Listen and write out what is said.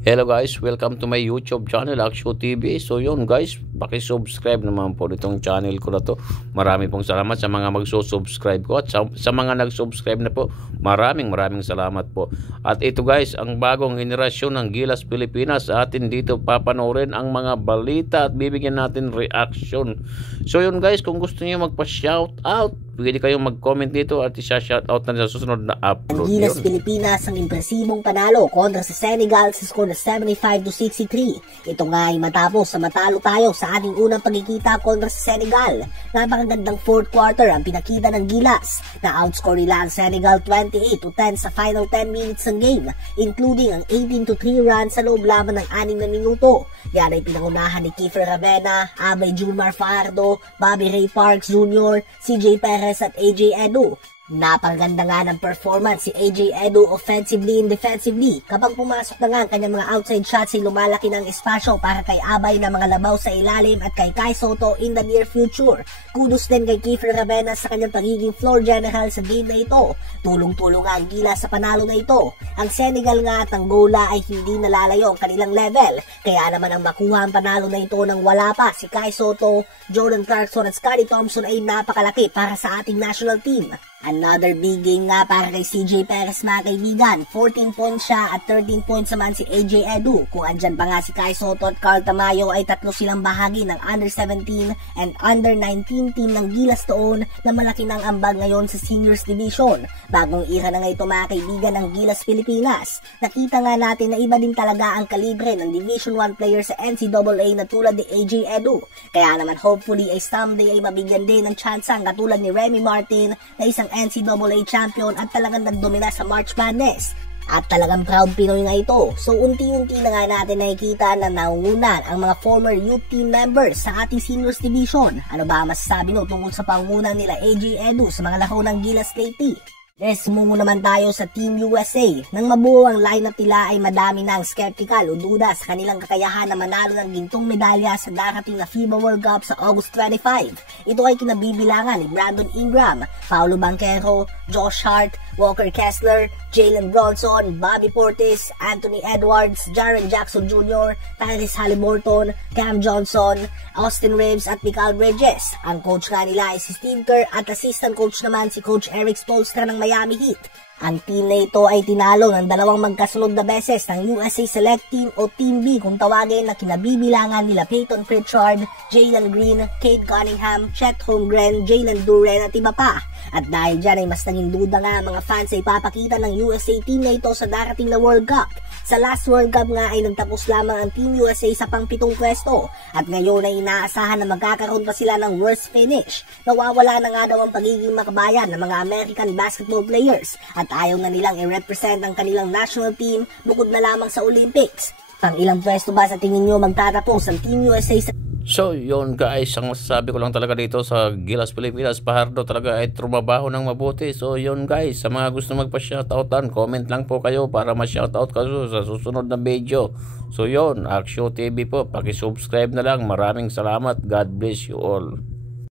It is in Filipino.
Hello guys, welcome to my YouTube channel, Aksyo TV. So yun guys, paki-subscribe naman po nitong channel ko na to. Marami pong salamat sa mga magsusubscribe ko at sa mga nag-subscribe na po, maraming salamat po. At ito guys, ang bagong henerasyon ng Gilas Pilipinas, sa atin dito papanoorin ang mga balita at bibigyan natin reaction. So yun guys, kung gusto niyo magpa-shout out, pwede kayong mag-comment dito at isa-shoutout na sa susunod na upload. Ang Gilas Pilipinas ang impresibong panalo kontra sa Senegal sa score na 75-63. Ito nga ay matapos sa matalo tayo sa ating unang pagkikita kontra sa Senegal. Napakagandang fourth quarter ang pinakita ng Gilas na outscore nila ang Senegal 28-10 sa final 10 minutes ng game, including ang 18-3 run sa loob lamang ng 6 na minuto. Yan ay pinangunahan ni Kiefer Ravena, Abay Julmar Fajardo, Bobby Ray Parks Jr., CJ Perez at AJ Edu. Napakaganda nga ng performance si AJ Edu offensively and defensively. Kapag pumasok na nga ang kanyang mga outside shots ay lumalaki ng espasyo para kay Abay na mga labaw sa ilalim at kay Kai Sotto in the near future. Kudos din kay Kiefer Ravena sa kanyang pagiging floor general sa game na ito. Tulong-tulong nga ang Gilas sa panalo na ito. Ang Senegal nga at Angola ay hindi nalalayo ang kanilang level. Kaya naman ang makuha ang panalo na ito nang wala pa si Kai Sotto, Jordan Clarkson at Scottie Thompson ay napakalaki para sa ating national team. Another big game nga para kay CJ Perez mga kaibigan. 14 points siya at 13 points naman si AJ Edu. Kung andyan pa nga si Kai Sotto at Carl Tamayo ay tatlo silang bahagi ng under 17 and under 19 team ng Gilas doon na malaki ng ambag ngayon sa seniors division. Bagong era na nga ito mga kaibigan ng Gilas Pilipinas. Nakita nga natin na iba din talaga ang kalibre ng Division 1 player sa NCAA na tulad ni AJ Edu. Kaya naman hopefully ay someday ay mabigyan din ng chance ang katulad ni Remy Martin na isang NCAA champion at talagang nagdomina sa March Madness. At talagang proud Pinoy nga ito. So unti-unti na nga natin nakikita na naungunan ang mga former youth team members sa ating seniors division. Ano ba masasabi nyo tungkol sa pangunan nila AJ Edu sa mga laro ng Gilas KT? Sumungo naman tayo sa Team USA. Nang mabuo ang lineup nila ay madami na ang skeptical o duda sa kanilang kakayahan na manalo ng gintong medalya sa darating na FIBA World Cup sa August 25. Ito ay kinabibilangan ni Brandon Ingram, Paolo Banchero, Josh Hart, Walker Kessler, Jalen Bronson, Bobby Portis, Anthony Edwards, Jaren Jackson Jr., Tyrese Haliburton, Cam Johnson, Austin Reeves at Mikal Bridges. Ang coach nga nila ay si Steve Kerr at assistant coach naman si Coach Eric Spoelstra ng Miami Heat. Ang team na ito ay tinalo ng dalawang magkasunod na beses ng USA Select Team o Team B kung tawagin na kinabibilangan nila Peyton Pritchard, Jalen Green, Kate Cunningham, Chet Holmgren, Jalen Duren at iba pa. At dahil dyan ay mas naging duda nga mga fans ay papakita ng USA team na ito sa darating na World Cup. Sa last World Cup nga ay nagtapos lamang ang Team USA sa pang-7 pwesto at ngayon ay inaasahan na magkakaroon pa sila ng worst finish. Nawawala na nga daw ang pagiging makabayan ng mga American basketball players at ayaw na nilang i-represent ang kanilang national team bukod na lamang sa Olympics. Pang ilang pwesto ba sa tingin nyo magtatapos ang Team USA sa... So yun guys, ang masasabi ko lang talaga dito sa Gilas Pilipinas, Fajardo talaga ay trumabaho ng mabuti. So yun guys, sa mga gusto magpa-shoutoutan, comment lang po kayo para ma-shoutout kayo sa susunod na video. So yun, Aksyo TV po, paki-subscribe na lang. Maraming salamat. God bless you all.